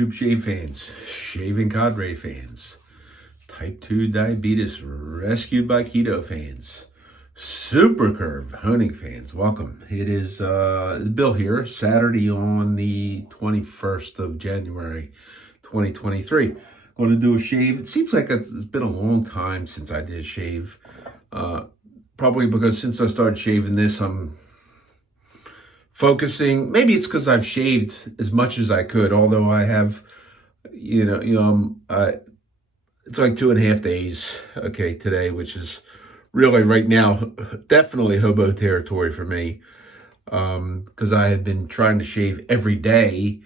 YouTube shave fans, Shaving Cadre fans, type 2 diabetes rescued by keto fans, super curve honing fans, welcome. It is Bill here, Saturday on the 21st of January 2023. Going to do a shave. It seems like it's been a long time since I did a shave, probably because since I started shaving this, I'm focusing. Maybe it's because I've shaved as much as I could, although I have, it's like 2.5 days, okay, today, which is really right now definitely hobo territory for me, because I had been trying to shave every day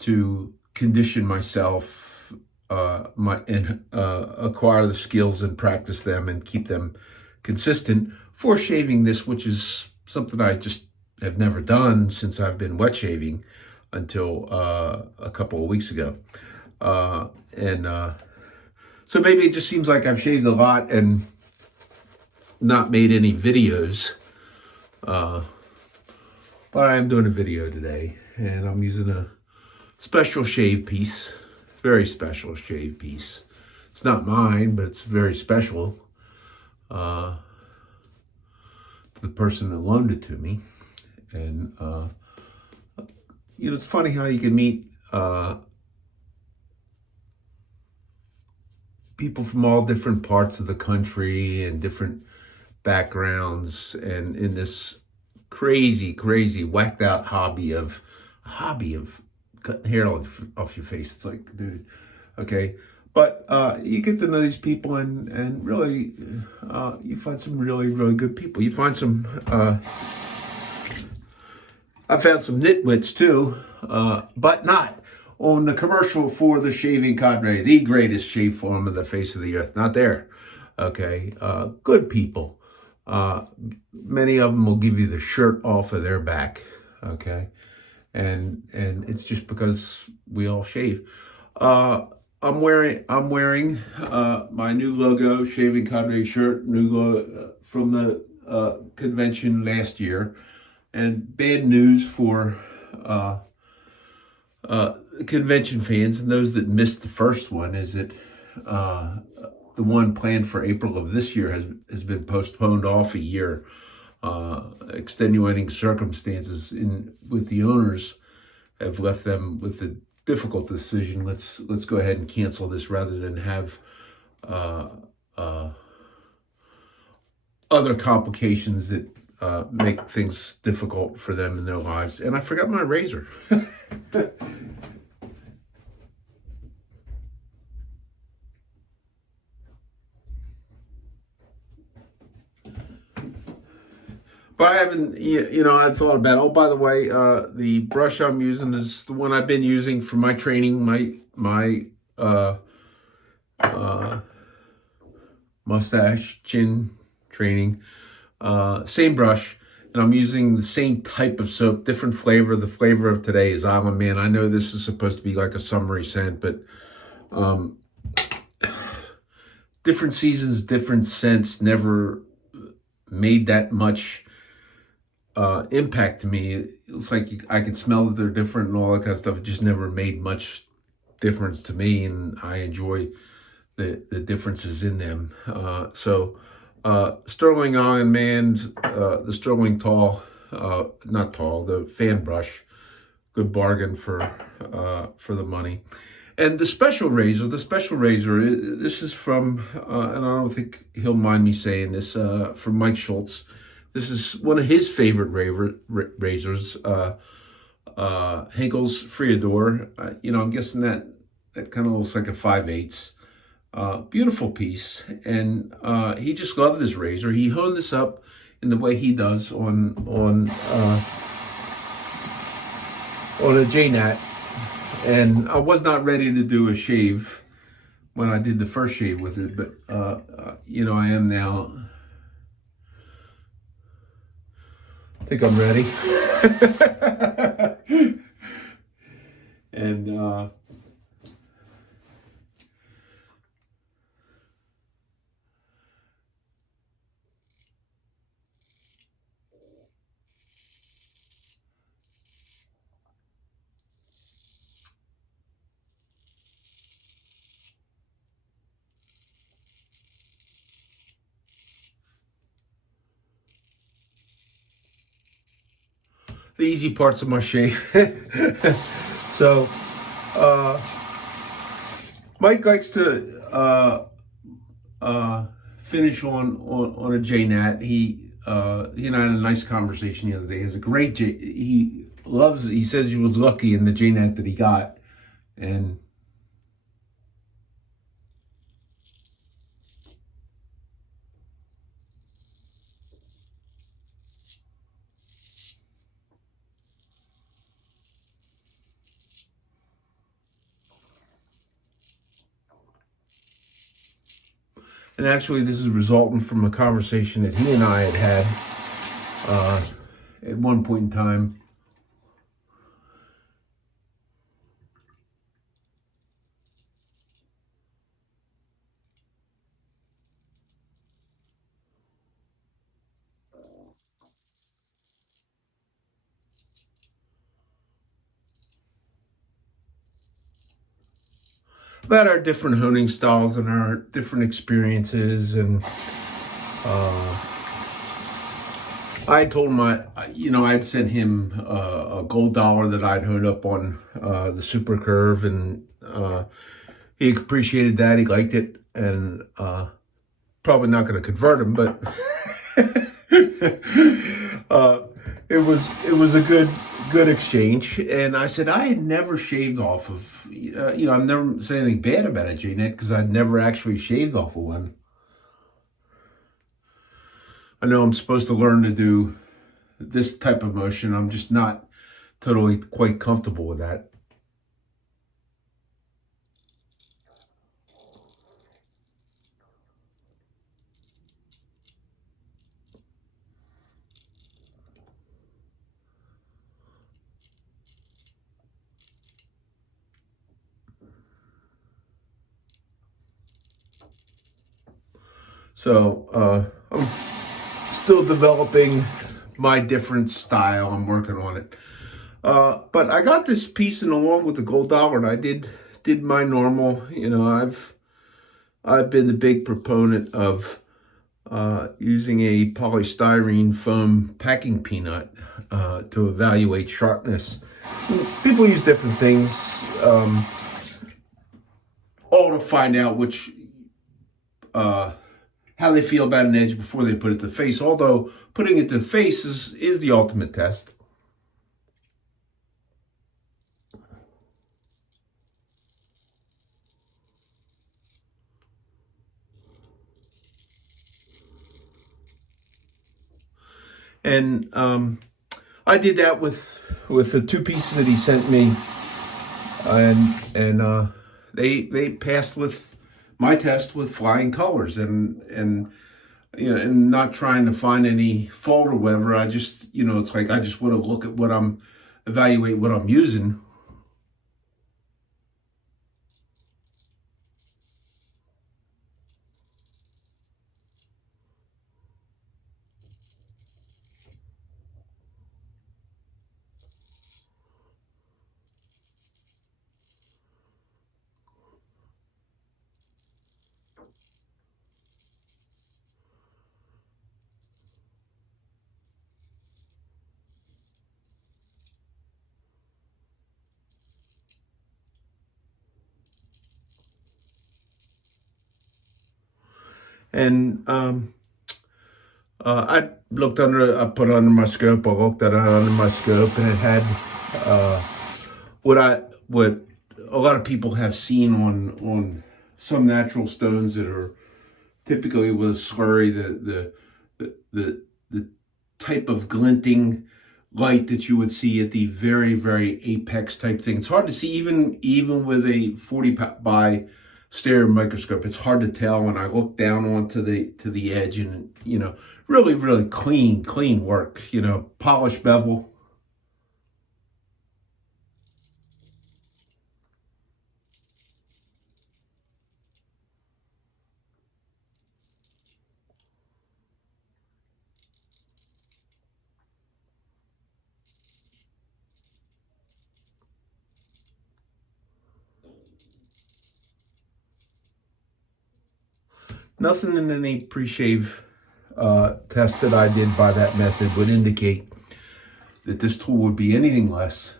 to condition myself, acquire the skills and practice them and keep them consistent for shaving this, which is something I just have never done since I've been wet shaving until a couple of weeks ago. So maybe it just seems like I've shaved a lot and not made any videos. But I am doing a video today, and I'm using a special shave piece, very special shave piece. It's not mine, but it's very special to the person that loaned it to me. And, it's funny how you can meet people from all different parts of the country and different backgrounds, and in this crazy, whacked out hobby of cutting hair off your face. It's like, dude, okay. But you get to know these people, and really, you find some really good people. You find some... I found some nitwits too, but not on the commercial for the Shaving Cadre, the greatest shave form on the face of the earth. Not there. Okay. Good people. Many of them will give you the shirt off of their back. Okay. And it's just because we all shave. I'm wearing my new logo, Shaving Cadre shirt, new logo from the convention last year. And bad news for convention fans and those that missed the first one is that the one planned for April of this year has been postponed off a year. Extenuating circumstances with the owners have left them with the difficult decision. Let's go ahead and cancel this rather than have other complications that make things difficult for them in their lives. And I forgot my razor. But I haven't, I thought about, oh, by the way, the brush I'm using is the one I've been using for my training, my mustache, chin training. Same brush, and I'm using the same type of soap, different flavor. The flavor of today is Island Man. I know this is supposed to be like a summery scent, but different seasons, different scents never made that much impact to me. It's like I can smell that they're different and all that kind of stuff. It just never made much difference to me, and I enjoy the differences in them. Sterling Iron Man's, the Sterling Tall, not tall, the fan brush, good bargain for the money. And the special razor, this is from, and I don't think he'll mind me saying this, from Mike Schultz. This is one of his favorite razors, Henkel's Freador. I'm guessing that kind of looks like a 5/8. Beautiful piece, and he just loved this razor. He honed this up in the way he does on a JNat, and I was not ready to do a shave when I did the first shave with it, but I am now. I think I'm ready. And the easy parts of my shave. So, Mike likes to finish on a JNat. He and I had a nice conversation the other day. He has a great he says he was lucky in the JNat that he got. And actually, this is resulting from a conversation that he and I had at one point in time. About our different honing styles and our different experiences. And I told him I'd sent him a gold dollar that I'd honed up on the Super Curve, and he appreciated that. He liked it, and probably not going to convert him, but it was a good exchange. And I said I had never shaved off of, I've never said anything bad about a JNet because I'd never actually shaved off of one. I know I'm supposed to learn to do this type of motion. I'm just not totally quite comfortable with that. So I'm still developing my different style. I'm working on it. But I got this piece in along with the gold dollar, and I did my normal. I've been the big proponent of using a polystyrene foam packing peanut to evaluate sharpness. People use different things, all to find out which how they feel about an edge before they put it to the face. Although putting it to the face is the ultimate test. And I did that with the two pieces that he sent me, and they passed with my test with flying colors, and not trying to find any fault or whatever. I just it's like I just want to look at evaluate what I'm using. And I put under my scope. I looked at it under my scope, and it had what a lot of people have seen on some natural stones that are typically with a slurry, the type of glinting light that you would see at the very, very apex type thing. It's hard to see even with a 40 by stereo microscope. It's hard to tell when I look down onto the edge, and really, really clean work. Polished bevel. Nothing in any pre-shave test that I did by that method would indicate that this tool would be anything less.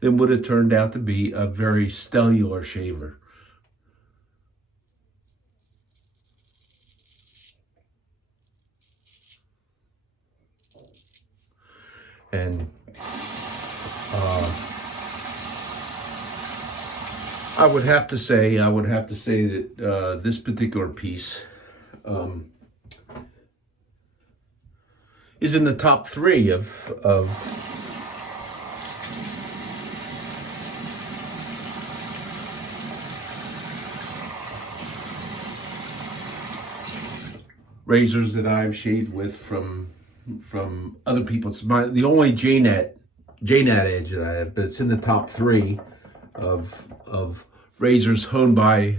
Then would have turned out to be a very stellar shaver. And I would have to say that this particular piece is in the top 3 of razors that I've shaved with from other people. It's the only JNat edge that I have, but it's in the top 3 of razors honed by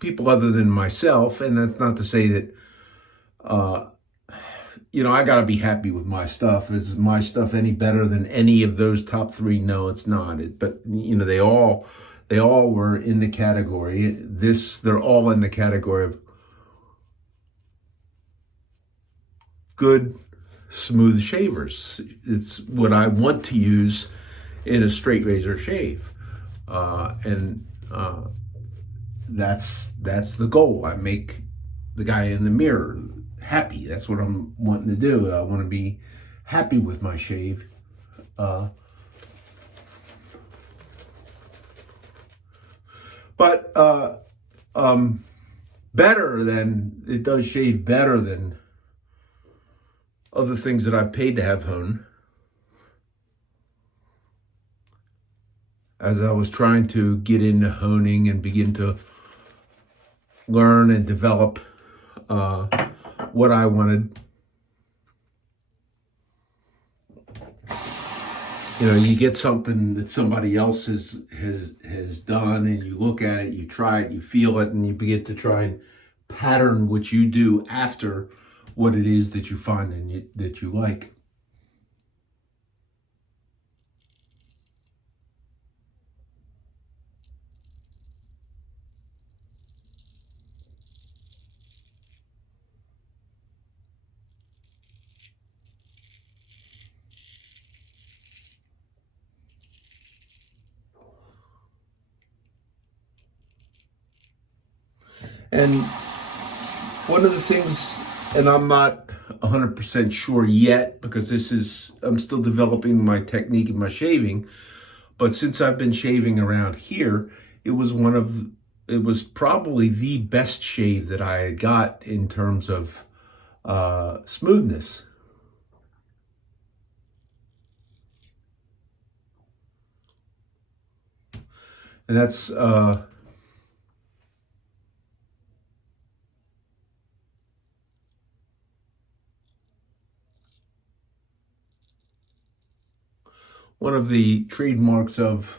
people other than myself. And that's not to say that I got to be happy with my stuff. Is my stuff any better than any of those top 3? No, it's not. But they all were in the category. They're all in the category of good, smooth shavers. It's what I want to use in a straight razor shave, and that's the goal. I make the guy in the mirror happy. That's what I'm wanting to do. I want to be happy with my shave. But better than, it does shave better than other things that I've paid to have honed. As I was trying to get into honing and begin to learn and develop what I wanted, you get something that somebody else has done, and you look at it, you try it, you feel it, and you begin to try and pattern what you do after what it is that you find and that you like. And one of the things, and I'm not 100% sure yet, because I'm still developing my technique in my shaving, but since I've been shaving around here, it was probably the best shave that I got in terms of smoothness. And that's one of the trademarks of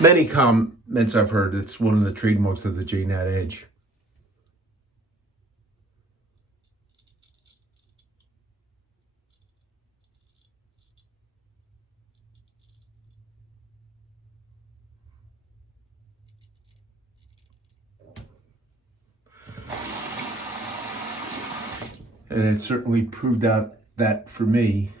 many comments I've heard. It's one of the trademarks of the JNat Edge. And it certainly proved out that for me.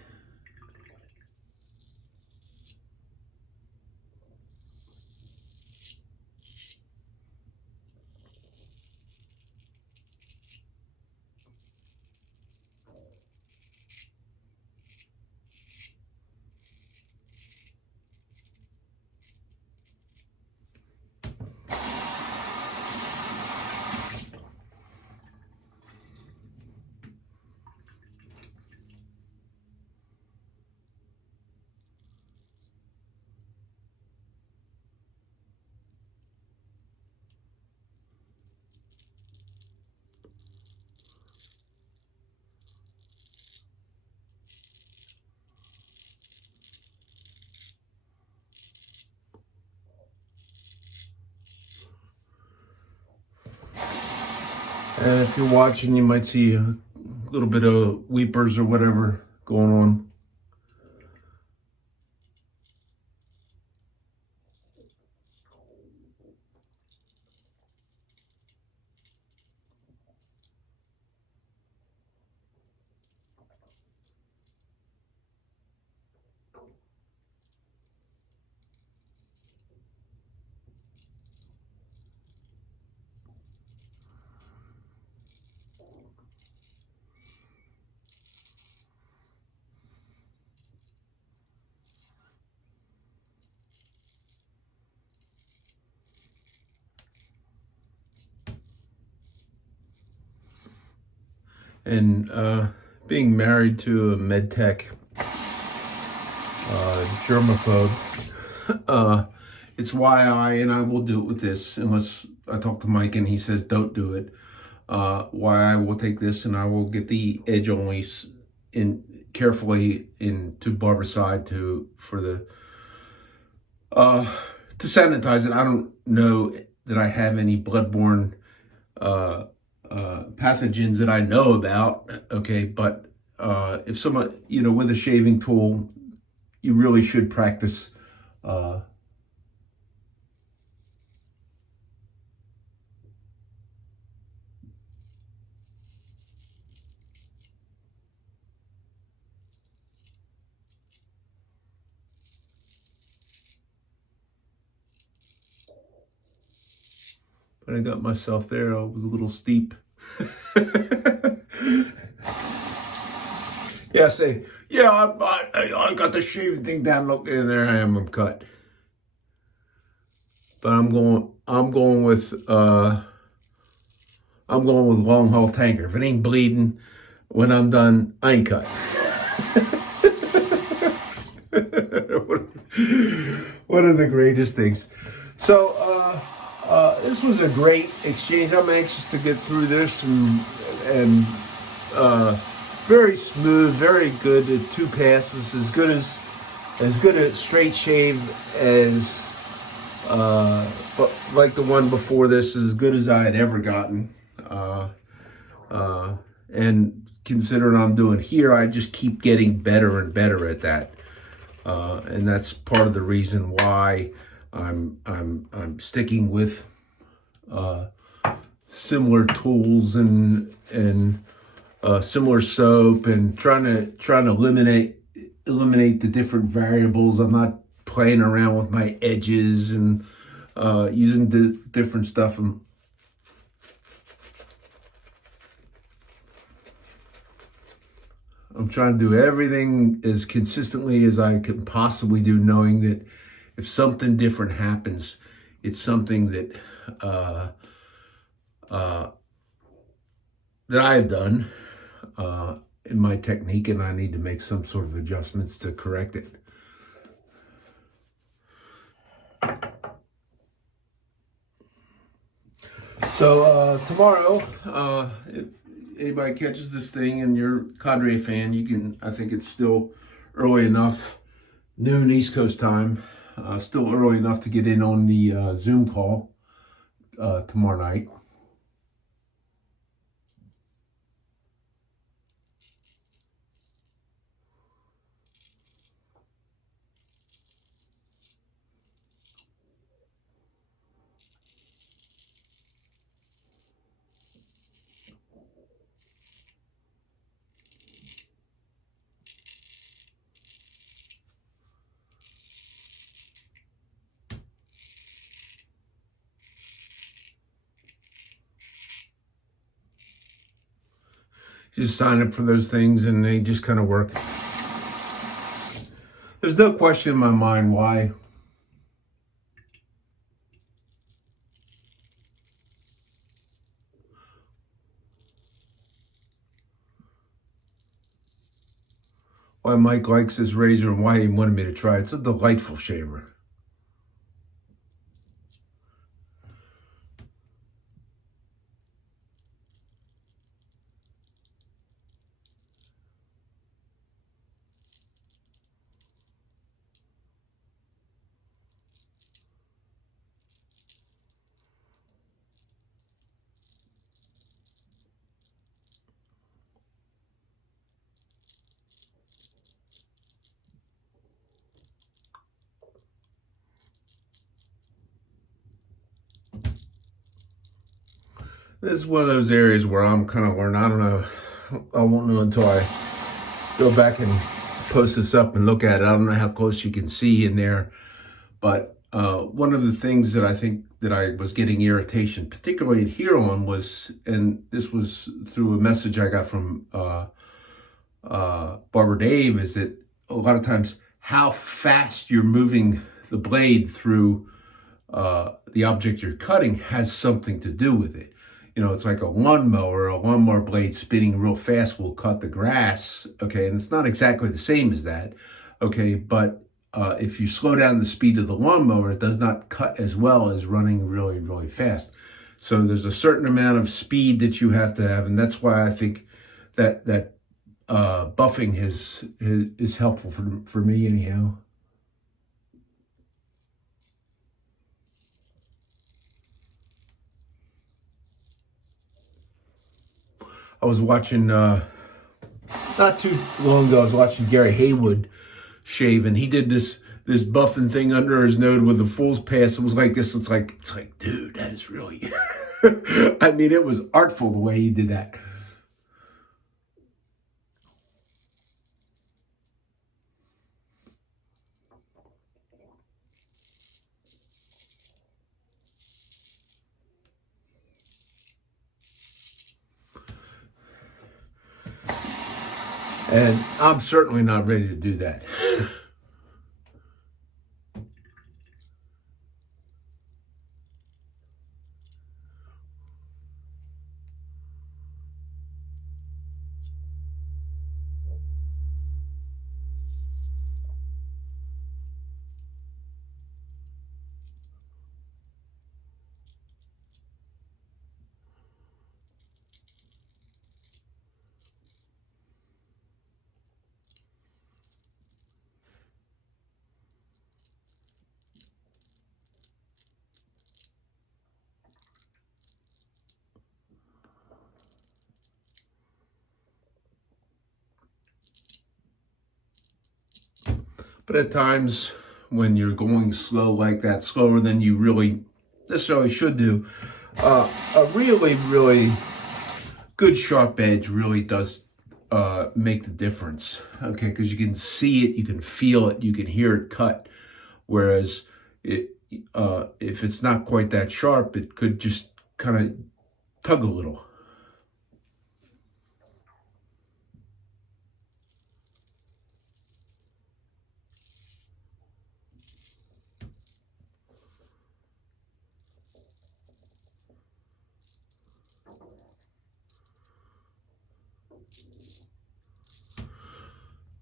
And if you're watching, you might see a little bit of weepers or whatever going on. And being married to a med tech germaphobe, it's why I will do it with this, unless I talk to Mike and he says don't do it. Why I will take this and I will get the edge only in carefully into barbicide to sanitize it. I don't know that I have any bloodborne pathogens that I know about. Okay, but if someone, with a shaving tool, you really should practice but I got myself there. I was a little steep. Yeah, I got the shaving thing down. Look, and there I am. I'm cut. But I'm going with long haul tanker. If it ain't bleeding when I'm done, I ain't cut. One of the greatest things. So this was a great exchange. I'm anxious to get through this and very smooth, very good at 2 passes, as good a straight shave as but like the one before this, as good as I had ever gotten. And considering I'm doing here, I just keep getting better and better at that. And that's part of the reason why I'm sticking with similar tools and similar soap, and trying to eliminate the different variables. I'm not playing around with my edges and using the different stuff. I'm trying to do everything as consistently as I can possibly do, knowing that if something different happens, it's something that that I've done in my technique, and I need to make some sort of adjustments to correct it. So tomorrow, if anybody catches this thing and you're a Cadre fan, I think it's still early enough, noon East Coast time, still early enough to get in on the Zoom call tomorrow night. Just sign up for those things and they just kind of work. There's no question in my mind why Mike likes this razor and why he wanted me to try it. It's a delightful shaver. This is one of those areas where I'm kind of learning. I don't know. I won't know until I go back and post this up and look at it. I don't know how close you can see in there. But one of the things that I think that I was getting irritation, particularly in here on, was, and this was through a message I got from Barber Dave, is that a lot of times how fast you're moving the blade through the object you're cutting has something to do with it. it's like a lawnmower blade spinning real fast will cut the grass. Okay. And it's not exactly the same as that. Okay. But if you slow down the speed of the lawnmower, it does not cut as well as running really, really fast. So there's a certain amount of speed that you have to have. And that's why I think that buffing is helpful for me anyhow. I was watching, not too long ago, I was watching Gary Haywood shave, and he did this buffing thing under his nose with the fool's pass. It was like this. It's like, dude, that is really, I mean, it was artful the way he did that. And I'm certainly not ready to do that. But at times when you're going slow like that, slower than you really necessarily should do, a really, really good sharp edge really does make the difference. Okay, because you can see it, you can feel it, you can hear it cut. Whereas if it's not quite that sharp, it could just kind of tug a little.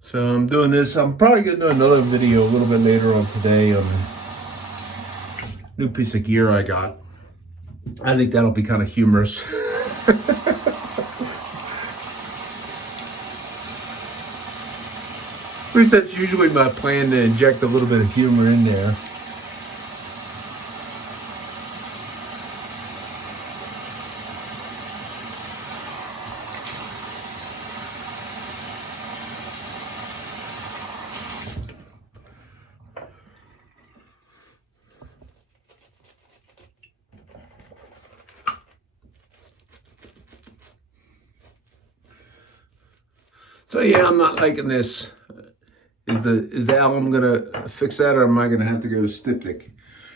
So I'm doing this. I'm probably going to do another video a little bit later on today on a new piece of gear I got. I think that'll be kind of humorous. At least that's usually my plan, to inject a little bit of humor in there. So yeah, I'm not liking this. Is the album gonna fix that, or am I gonna have to go styptic?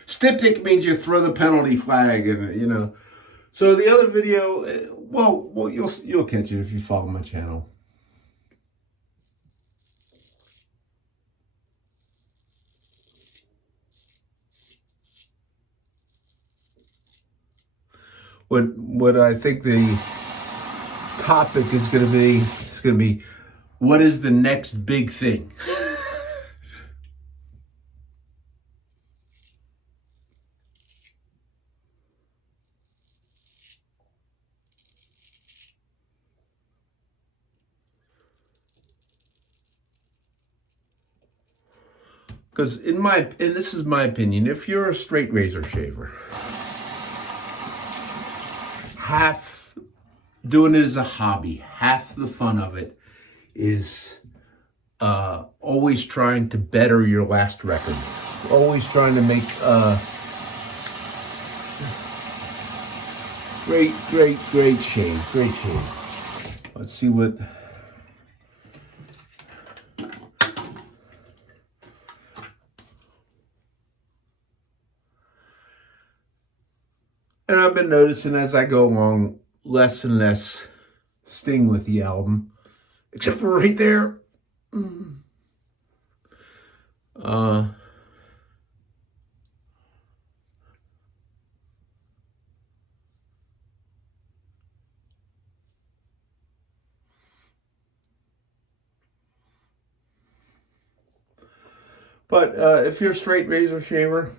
Styptic means you throw the penalty flag, and. So the other video, well, you'll catch it if you follow my channel. What I think the topic is going to be, it's going to be, what is the next big thing? Because and this is my opinion, if you're a straight razor shaver, half doing it as a hobby, half the fun of it is always trying to better your last record. Always trying to make great shave. Great shave. Let's see what. And I've been noticing as I go along, less and less sting with the album, except for right there. But if you're a straight razor shaver,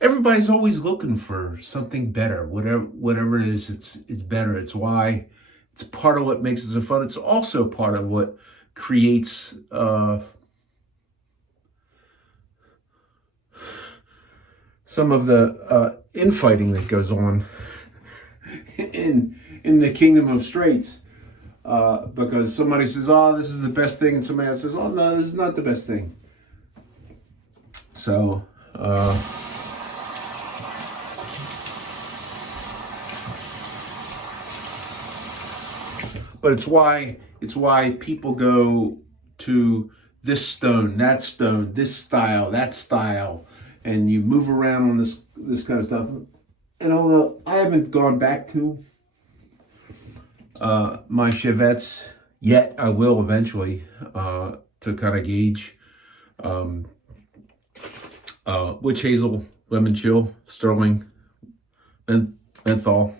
everybody's always looking for something better. Whatever it is, it's better. It's why it's part of what makes it so fun. It's also part of what creates some of the infighting that goes on in the kingdom of straights. Because somebody says, "Oh, this is the best thing," and somebody else says, "Oh, no, this is not the best thing." So, but it's why people go to this stone, this style, that style, and you move around on this kind of stuff. And although I haven't gone back to my Chevettes yet, I will eventually to kind of gauge witch hazel, lemon chill, sterling, and menthol,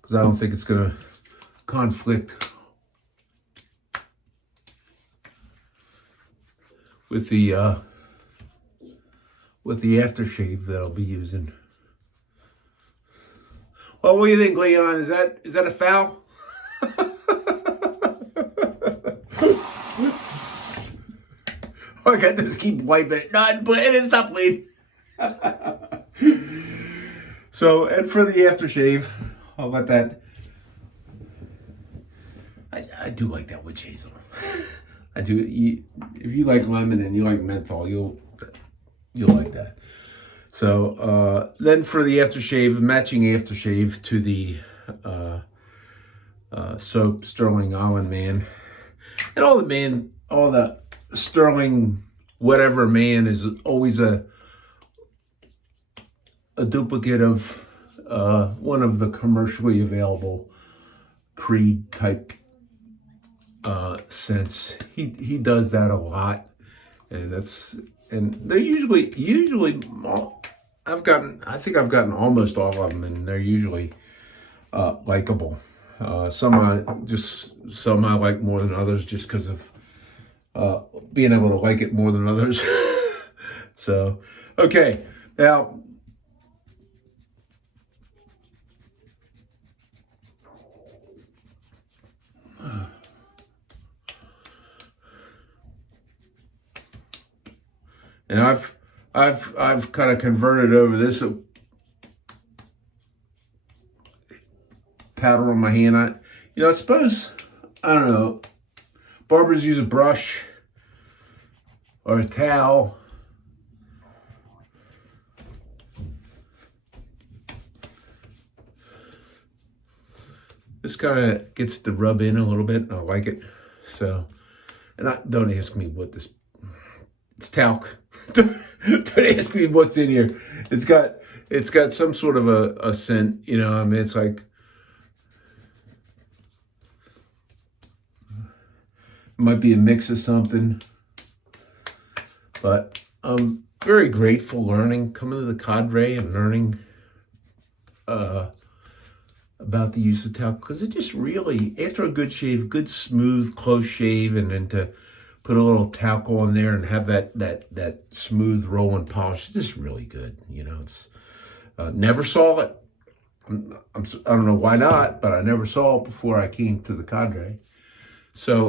because I don't think it's gonna conflict with the aftershave that I'll be using. Well, what do you think, Leon? Is that a foul? I got to just keep wiping it. No, it's not bleeding. So, and for the aftershave, how about that? I do like that witch hazel. I do. If you like lemon and you like menthol, you'll like that. So then for the aftershave, matching aftershave to the soap Sterling Island Man, and all the Sterling whatever man is always a duplicate of one of the commercially available Creed type scents. He does that a lot, and they're usually I think I've gotten almost all of them, and they're usually likable. Some I like more than others, just because of being able to like it more than others. So, okay, now and I've kind of converted over this powder on my hand. I suppose, I don't know, barbers use a brush or a towel. This kind of gets to rub in a little bit, and I like it. So, and don't ask me what this. It's talc. Don't ask me what's in here. It's got some sort of a scent. I mean, it's like, it might be a mix of something. But I'm very grateful coming to the cadre and learning about the use of talc, because it just really, after a good shave, good smooth close shave, and then to put a little talc on there and have that smooth rolling polish, it's just really good. It's never saw it. I don't know why not, but I never saw it before I came to the cadre. So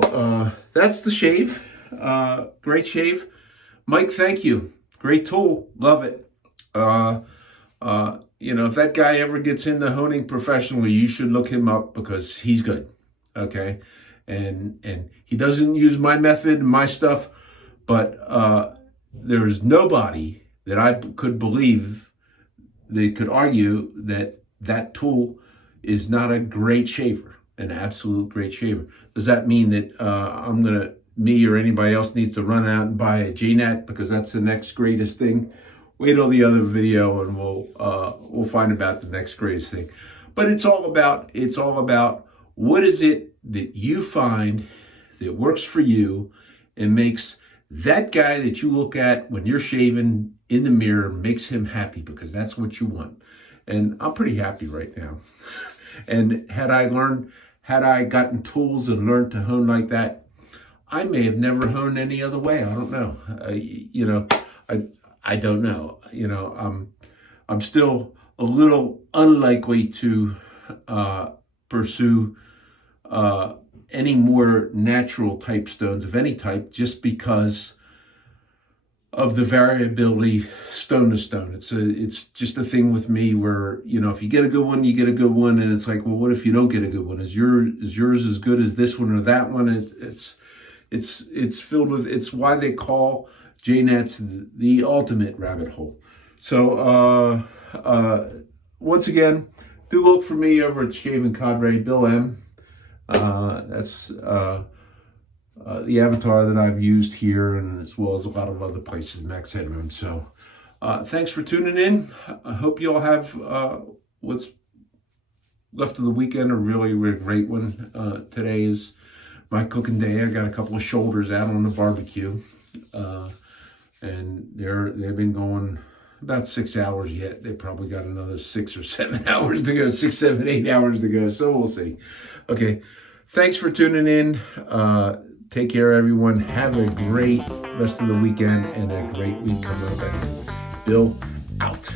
that's the shave. Great shave. Mike, thank you. Great tool. Love it. If that guy ever gets into honing professionally, you should look him up, because he's good. Okay. And he doesn't use my method and my stuff, but there is nobody that I could believe they could argue that tool is not a great shaver, an absolute great shaver. Does that mean that me or anybody else needs to run out and buy a JNat because that's the next greatest thing? Wait till the other video and we'll find about the next greatest thing. But it's all about what is it that you find that works for you and makes that guy that you look at when you're shaving in the mirror, makes him happy, because that's what you want. And I'm pretty happy right now. And had I gotten tools and learned to hone like that, I may have never honed any other way. I don't know. I don't know. I'm still a little unlikely to pursue any more natural type stones of any type, just because of the variability stone to stone. It's just a thing with me where, if you get a good one, you get a good one, and it's like, well, what if you don't get a good one? Is yours as good as this one or that one? It's filled with, it's why they call JNets the ultimate rabbit hole. So once again, do look for me over at Shaving Cadre, Bill M. That's the avatar that I've used here, and as well as a lot of other places, Max Headroom. So thanks for tuning in. I hope you all have what's left of the weekend a really, really great one. Today is my cooking day. I got a couple of shoulders out on the barbecue, and they've been going about 6 hours yet. They probably got another 6 or 7 hours to go, 6, 7, 8 hours to go. So we'll see. Okay. Thanks for tuning in. Take care, everyone. Have a great rest of the weekend and a great week coming up ahead. Bill out.